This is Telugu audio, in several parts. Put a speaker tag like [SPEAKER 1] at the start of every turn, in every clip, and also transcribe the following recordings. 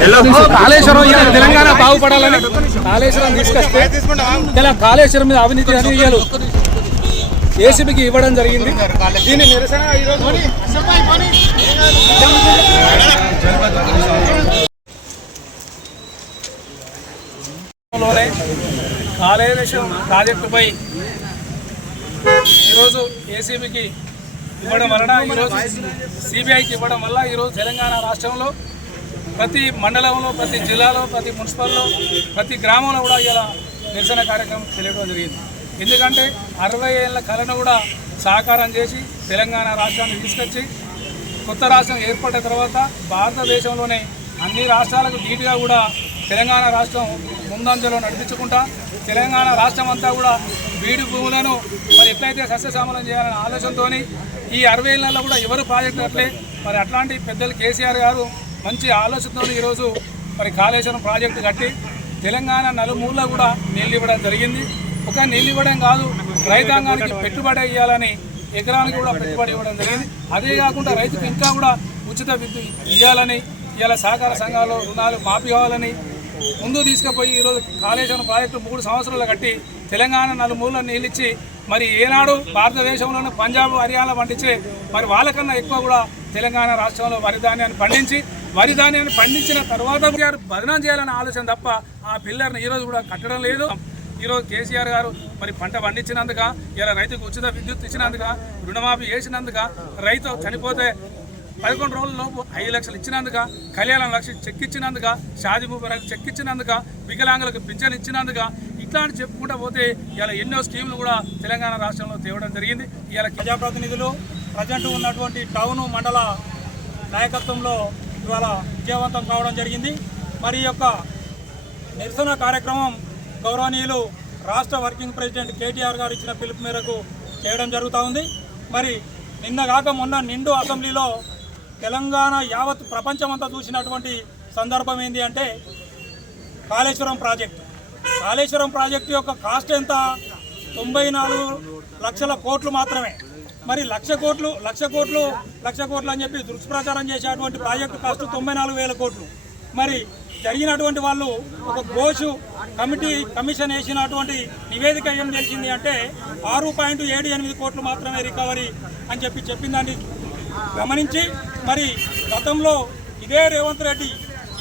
[SPEAKER 1] Oh, కాళేశ్వరం ఇవాళ తెలంగాణ బాగుపడాలని. కాళేశ్వరం తీసుకొస్తే ఇలా కాళేశ్వరం మీద అవినీతి అని ఇవ్వాలి ఏసీబీకి ఇవ్వడం జరిగింది. దీని నిరసన ఈరోజు లోనే కాళేశ్వరం ప్రాజెక్టుపై ఈరోజు ఏసీబీకి ఇవ్వడం వలన ఈరోజు సిబిఐకి ఇవ్వడం వల్ల ఈరోజు తెలంగాణ రాష్ట్రంలో ప్రతి మండలంలో ప్రతి జిల్లాలో ప్రతి మున్సిపల్లో ప్రతి గ్రామంలో కూడా ఇలా నిరసన కార్యక్రమం తెలియడం జరిగింది. ఎందుకంటే అరవై ఏళ్ళ కళను కూడా సాకారం చేసి తెలంగాణ రాష్ట్రాన్ని తీసుకొచ్చి కొత్త రాష్ట్రం ఏర్పడిన తర్వాత భారతదేశంలోనే అన్ని రాష్ట్రాలకు ధీటుగా కూడా తెలంగాణ రాష్ట్రం ముందంజలో నడిపించుకుంటా తెలంగాణ రాష్ట్రం అంతా కూడా బీడు భూములను మరి ఎట్లయితే సస్యశామలం చేయాలనే ఆలోచనతో ఈ అరవై ఏళ్ళలో కూడా ఎవరు ప్రాజెక్టు అట్లే మరి అట్లాంటి పెద్దలు కేసీఆర్ గారు మంచి ఆలోచనతో ఈరోజు మరి కాళేశ్వరం ప్రాజెక్టు కట్టి తెలంగాణ నలుమూల కూడా నీళ్ళు ఇవ్వడం జరిగింది. ఒక నీళ్ళు ఇవ్వడం కాదు రైతాంగానికి పెట్టుబడి ఇవ్వాలని ఎకరానికి కూడా పెట్టుబడి ఇవ్వడం జరిగింది. అదే కాకుండా రైతుకు ఇంకా కూడా ఉచిత విద్యుత్ ఇవ్వాలని ఇవాళ సహకార సంఘాలు రుణాలు మాఫీ కావాలని ముందు తీసుకుపోయి ఈరోజు కాళేశ్వరం ప్రాజెక్టు మూడు సంవత్సరాలు కట్టి తెలంగాణ నలుమూలలో నీళ్ళిచ్చి మరి ఏనాడు భారతదేశంలోనే పంజాబ్ హర్యానా పండించే మరి వాళ్ళకన్నా ఎక్కువ కూడా తెలంగాణ రాష్ట్రంలో వరి ధాన్యాన్ని పండించి వరి ధాన్యాన్ని పండించిన తర్వాత గారు బదనం చేయాలనే ఆలోచన తప్ప ఆ పిల్లర్ని ఈరోజు కూడా కట్టడం లేదు. ఈరోజు కేసీఆర్ గారు మరి పంట పండించినందుక ఇలా రైతుకు ఉచిత విద్యుత్ ఇచ్చినందుక రుణమాఫీ చేసినందుక రైతు చనిపోతే పదకొండు రోజుల లోపు ఐదు లక్షలు ఇచ్చినందుక కళ్యాణ లక్ష చెక్ ఇచ్చినందుక షాది ముబారక్ చెక్ ఇచ్చినందుక వికలాంగులకు పింఛన్ ఇచ్చినందుక ఇట్లాంటి చెప్పుకుంటా పోతే ఇలా ఎన్నో స్కీములు కూడా తెలంగాణ రాష్ట్రంలో తేవడం జరిగింది. ఇలా ప్రజాప్రతినిధులు ప్రజెంట్ ఉన్నటువంటి టౌన్ మండల నాయకత్వంలో ఇవాళ విజయవంతం కావడం జరిగింది. మరి యొక్క నిరసన కార్యక్రమం గౌరవనీయులు రాష్ట్ర వర్కింగ్ ప్రెసిడెంట్ కేటీఆర్ గారు ఇచ్చిన పిలుపు మేరకు చేయడం జరుగుతూ ఉంది. మరి నిన్న కాక మొన్న నిండు అసెంబ్లీలో తెలంగాణ యావత్ ప్రపంచమంతా చూసినటువంటి సందర్భం ఏంటి అంటే కాళేశ్వరం ప్రాజెక్టు. కాళేశ్వరం ప్రాజెక్టు యొక్క కాస్ట్ ఎంత? తొంభై నాలుగు లక్షల కోట్లు మాత్రమే. మరి లక్ష కోట్లు లక్ష కోట్లు లక్ష కోట్లు అని చెప్పి దుష్ప్రచారం చేసేటువంటి ప్రాజెక్టు కాస్ట్ తొంభై నాలుగు వేల కోట్లు. మరి జరిగినటువంటి వాళ్ళు ఒక గోషు కమిటీ కమిషన్ వేసినటువంటి నివేదిక ఏం తెలిసింది అంటే ఆరు పాయింట్ ఏడు ఎనిమిది కోట్లు మాత్రమే రికవరీ అని చెప్పి చెప్పిందని గమనించి మరి గతంలో ఇదే రేవంత్ రెడ్డి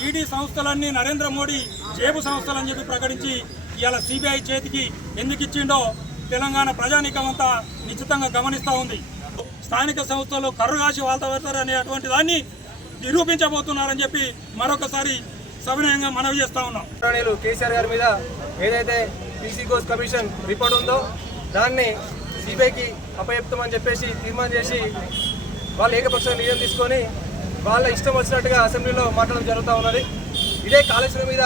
[SPEAKER 1] ఈడీ సంస్థలన్నీ నరేంద్ర మోడీ జేబు సంస్థలు అని చెప్పి ప్రకటించి ఇవాళ సిబిఐ చేతికి ఎందుకు ఇచ్చిండో తెలంగాణ ప్రజానీకం అంతా నిశ్చితంగా గమనిస్తూ ఉంది. స్థానిక సంస్థలు కర్రుగాసి వాళ్ళతో పెడతారు అనేటువంటి దాన్ని నిరూపించబోతున్నారని చెప్పి మరొకసారి సవినయంగా మనవి చేస్తా ఉన్నాం.
[SPEAKER 2] గౌరవనీయులు కేసీఆర్ గారి మీద ఏదైతే పీసీ కోస్ కమిషన్ రిపోర్ట్ ఉందో దాన్ని సిబిఐకి అప్పచెప్తామని చెప్పేసి తీర్మానం చేసి వాళ్ళు ఏకపక్ష నిర్ణయం తీసుకొని వాళ్ళ ఇష్టం వచ్చినట్టుగా అసెంబ్లీలో మాట్లాడడం జరుగుతూ ఉన్నది. ఇదే కాళేశ్వరం మీద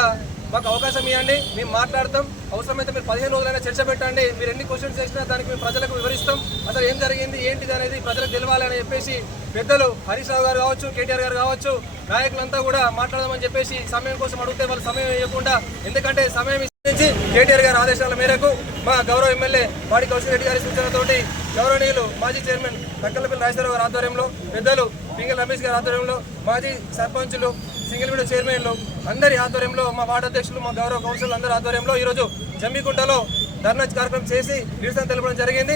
[SPEAKER 2] మాకు అవకాశం ఇవ్వండి. మేము మాట్లాడతాం. అవసరమైతే మీరు పదిహేను రోజులైనా చర్చ పెట్టండి. మీరు ఎన్ని క్వశ్చన్స్ చేసినా దానికి మేము ప్రజలకు వివరిస్తాం. అసలు ఏం జరిగింది? ఏంటిది అనేది ప్రజలకు తెలవాలని చెప్పేసి పెద్దలు హరీష్ రావు గారు కావచ్చు కేటీఆర్ గారు కావచ్చు నాయకులంతా కూడా మాట్లాడదామని చెప్పేసి సమయం కోసం అడిగితే వాళ్ళు సమయం ఇవ్వకుండా ఎందుకంటే సమయం ఇచ్చి కేటీఆర్ గారి ఆదేశాల మేరకు మా గౌరవ ఎమ్మెల్యే పాడి కౌశల్ రెడ్డి గారి సూచనతోటి గౌరవనీయులు మాజీ చైర్మన్ కక్కలపల్లి రాజేశ్వరరావు గారి ఆధ్వర్యంలో పెద్దలు పింగల్ రమేష్ గారి ఆధ్వర్యంలో మాజీ సర్పంచులు సింగిల్ విడో చైర్మన్లు అందరి ఆధ్వర్యంలో మా వార్డు అధ్యక్షులు మా గౌరవ కౌన్సిల్ అందరి ఆధ్వర్యంలో ఈరోజు జమ్మికుంటలో ధర్నా కార్యక్రమం చేసి నిరసన తెలపడం జరిగింది.